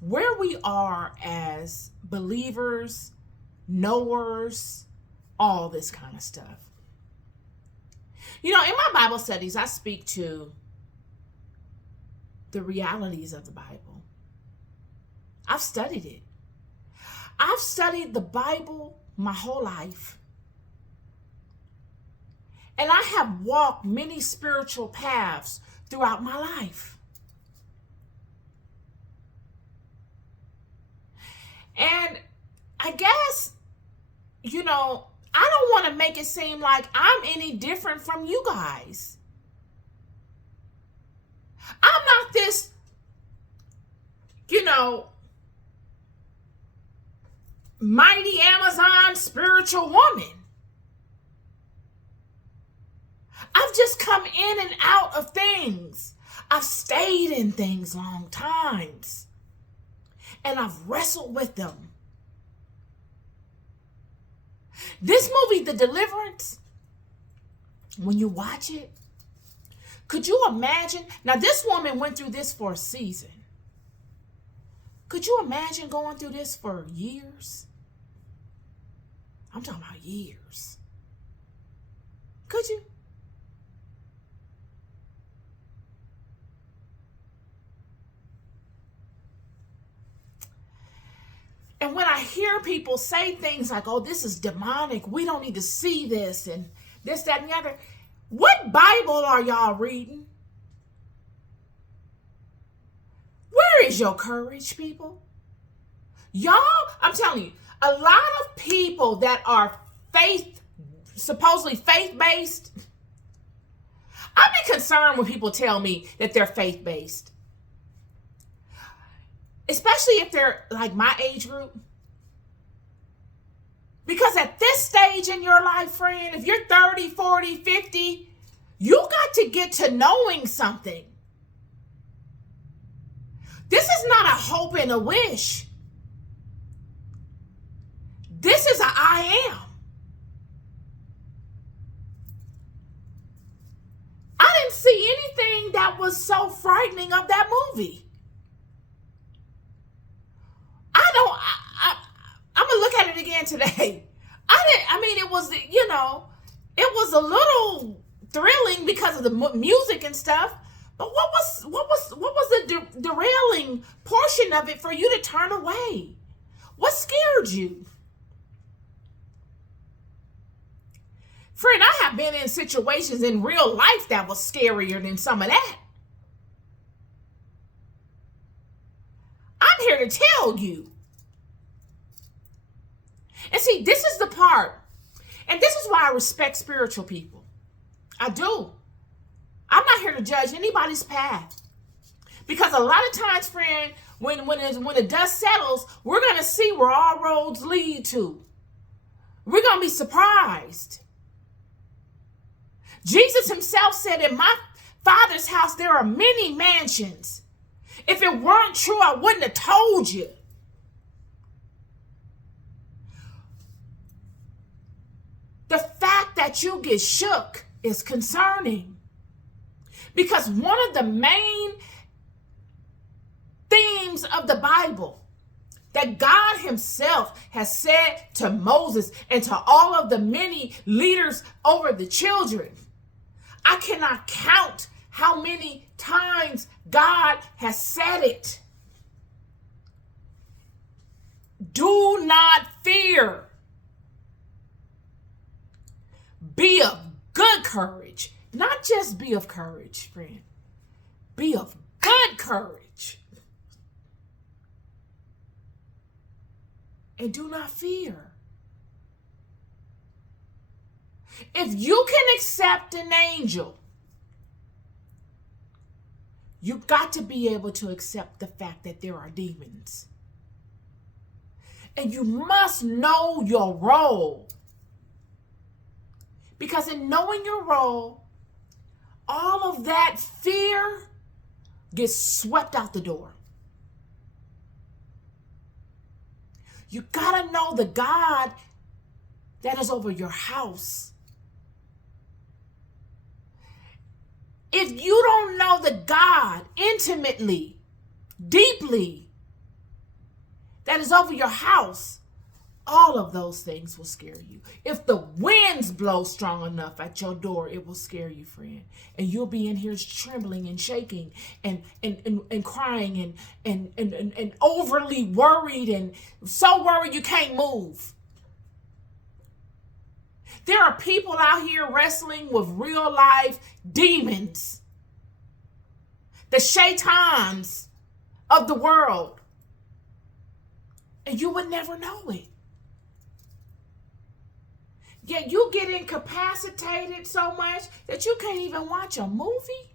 where we are as believers, knowers, all this kind of stuff. In my Bible studies, I speak to the realities of the Bible. I've studied it. I've studied the Bible my whole life. And I have walked many spiritual paths throughout my life. And I guess, I don't want to make it seem like I'm any different from you guys. I'm not this, mighty Amazon spiritual woman. I've just come in and out of things. I've stayed in things long times. And I've wrestled with them. This movie, The Deliverance, when you watch it, could you imagine? Now, this woman went through this for a season. Could you imagine going through this for years? I'm talking about years. Could you? And when I hear people say things like, oh, this is demonic, we don't need to see this, and this, that, and the other, what Bible are y'all reading? Where is your courage, people? Y'all, I'm telling you, a lot of people that are supposedly faith-based, I've been concerned when people tell me that they're faith-based. Especially if they're like my age group. Because at this stage in your life, friend, if you're 30, 40, 50, you got to get to knowing something. This is not a hope and a wish. This is a I am. I didn't see anything that was so frightening of that movie. I'm going to look at it again today. It was a little thrilling because of the music and stuff. But what was the derailing portion of it for you to turn away? What scared you? Friend, I have been in situations in real life that was scarier than some of that. I'm here to tell you. And see, this is the part, and this is why I respect spiritual people. I do. I'm not here to judge anybody's path. Because a lot of times, friend, when the dust settles, we're going to see where all roads lead to. We're going to be surprised. Jesus himself said, in my Father's house, there are many mansions. If it weren't true, I wouldn't have told you. The fact that you get shook is concerning. Because one of the main themes of the Bible that God himself has said to Moses and to all of the many leaders over the children, I cannot count how many times God has said it. Do not fear. Be of good courage. Not just be of courage, friend. Be of good courage. And do not fear. If you can accept an angel, you got to be able to accept the fact that there are demons. And you must know your role. Because in knowing your role, all of that fear gets swept out the door. You got to know the God that is over your house. If you don't know the God intimately, deeply, that is over your house, all of those things will scare you. If the winds blow strong enough at your door, it will scare you, friend. And you'll be in here trembling and shaking and crying and overly worried and so worried you can't move. There are people out here wrestling with real life demons, the shaitans of the world, and you would never know it. Yet you get incapacitated so much that you can't even watch a movie.